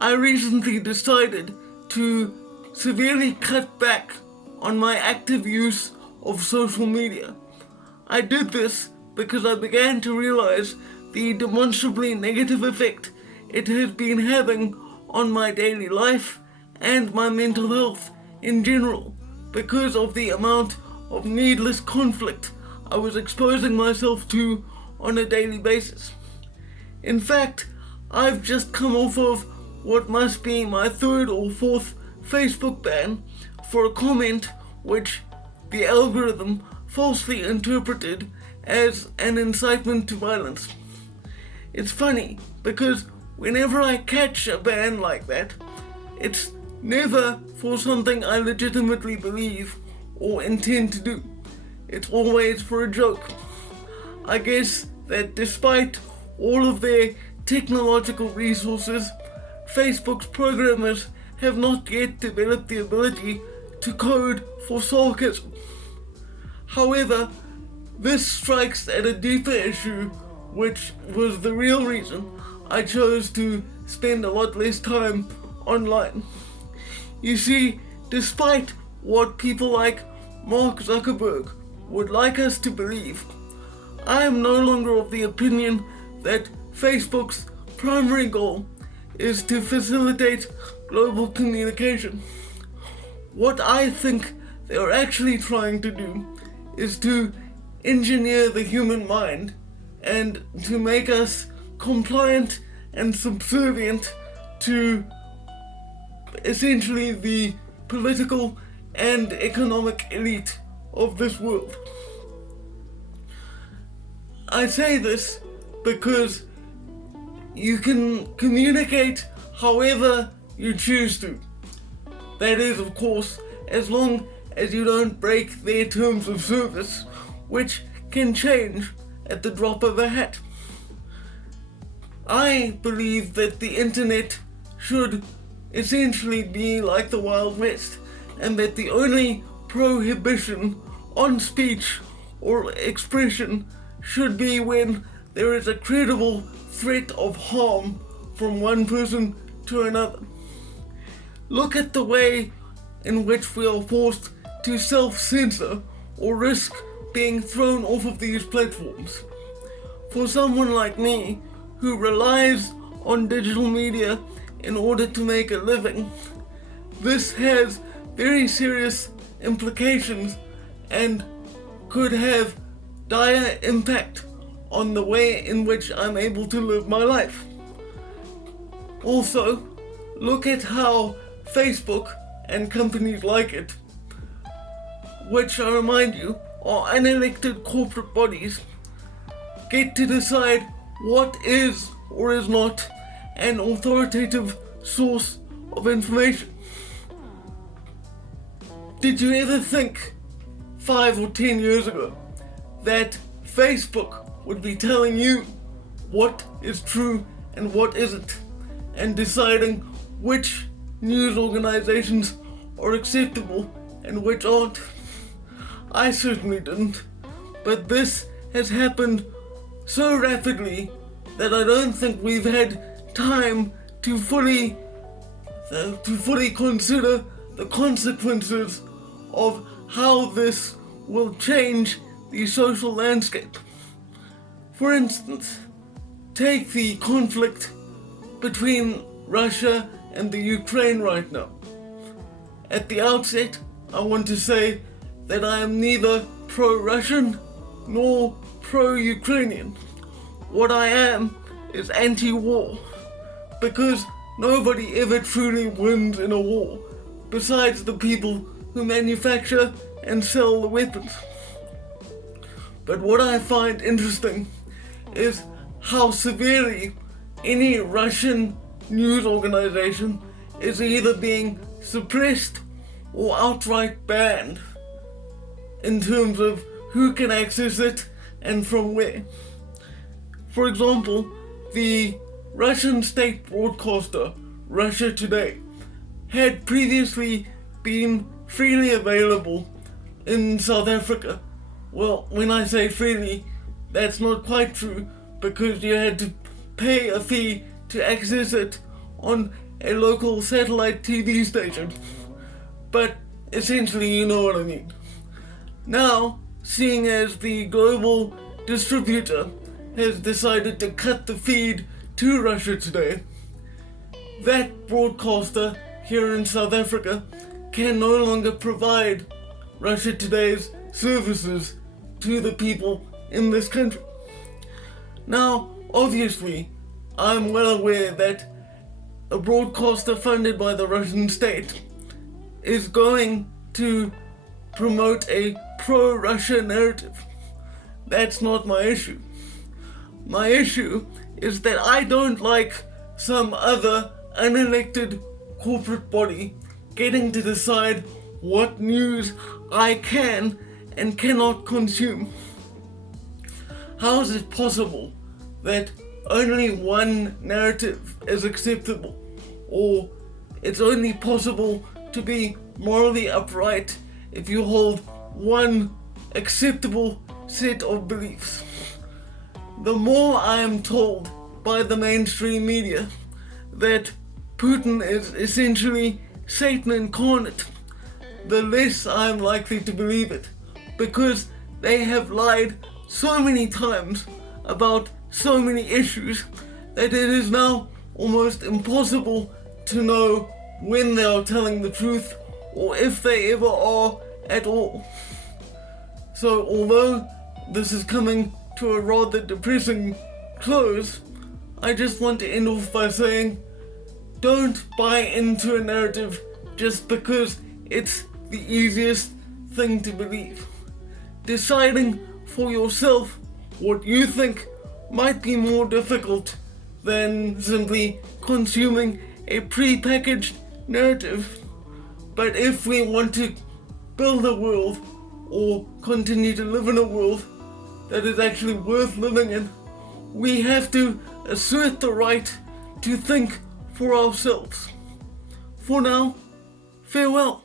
I recently decided to severely cut back on my active use of social media. I did this because I began to realize the demonstrably negative effect it has been having on my daily life and my mental health in general because of the amount of needless conflict I was exposing myself to on a daily basis. In fact, I've just come off of what must be my third or fourth Facebook ban for a comment which the algorithm falsely interpreted as an incitement to violence. It's funny because whenever I catch a ban like that, it's never for something I legitimately believe or intend to do. It's always for a joke. I guess that despite all of their technological resources, Facebook's programmers have not yet developed the ability to code for sarcasm. However, this strikes at a deeper issue, which was the real reason I chose to spend a lot less time online. You see, despite what people like Mark Zuckerberg would like us to believe, I am no longer of the opinion that Facebook's primary goal is to facilitate global communication. What I think they are actually trying to do is to engineer the human mind and to make us compliant and subservient to essentially the political and economic elite of this world. I say this because you can communicate however you choose to. That is, of course, as long as you don't break their terms of service, which can change at the drop of a hat. I believe that the internet should essentially be like the Wild West, and that the only prohibition on speech or expression should be when there is a credible threat of harm from one person to another. Look at the way in which we are forced to self-censor or risk being thrown off of these platforms. For someone like me, who relies on digital media in order to make a living, this has very serious implications and could have dire impact on the way in which I'm able to live my life. Also, look at how Facebook and companies like it, which I remind you are unelected corporate bodies, get to decide what is or is not an authoritative source of information. Did you ever think 5 or 10 years ago that Facebook would be telling you what is true and what isn't, and deciding which news organizations are acceptable and which aren't? I certainly didn't, but this has happened so rapidly that I don't think we've had time to fully consider the consequences of how this will change the social landscape. For instance, take the conflict between Russia and the Ukraine right now. At the outset, I want to say that I am neither pro-Russian nor pro-Ukrainian. What I am is anti-war, because nobody ever truly wins in a war, besides the people who manufacture and sell the weapons. But what I find interesting is how severely any Russian news organization is either being suppressed or outright banned in terms of who can access it and from where. For example, the Russian state broadcaster, Russia Today, had previously been freely available in South Africa. Well, when I say freely, that's not quite true, because you had to pay a fee to access it on a local satellite TV station. But essentially, you know what I mean. Now, seeing as the global distributor has decided to cut the feed to Russia Today, that broadcaster here in South Africa can no longer provide Russia Today's services to the people in this country. Now, obviously, I'm well aware that a broadcaster funded by the Russian state is going to promote a pro-Russia narrative. That's not my issue. My issue is that I don't like some other unelected corporate body getting to decide what news I can and cannot consume. How is it possible that only one narrative is acceptable, or it's only possible to be morally upright if you hold one acceptable set of beliefs? The more I am told by the mainstream media that Putin is essentially Satan incarnate, the less I am likely to believe it, because they have lied so many times about so many issues that it is now almost impossible to know when they are telling the truth or if they ever are at all. So although this is coming to a rather depressing close, I just want to end off by saying, don't buy into a narrative just because it's the easiest thing to believe. Deciding for yourself what you think might be more difficult than simply consuming a pre-packaged narrative. But if we want to build a world or continue to live in a world that is actually worth living in, we have to assert the right to think for ourselves. For now, farewell.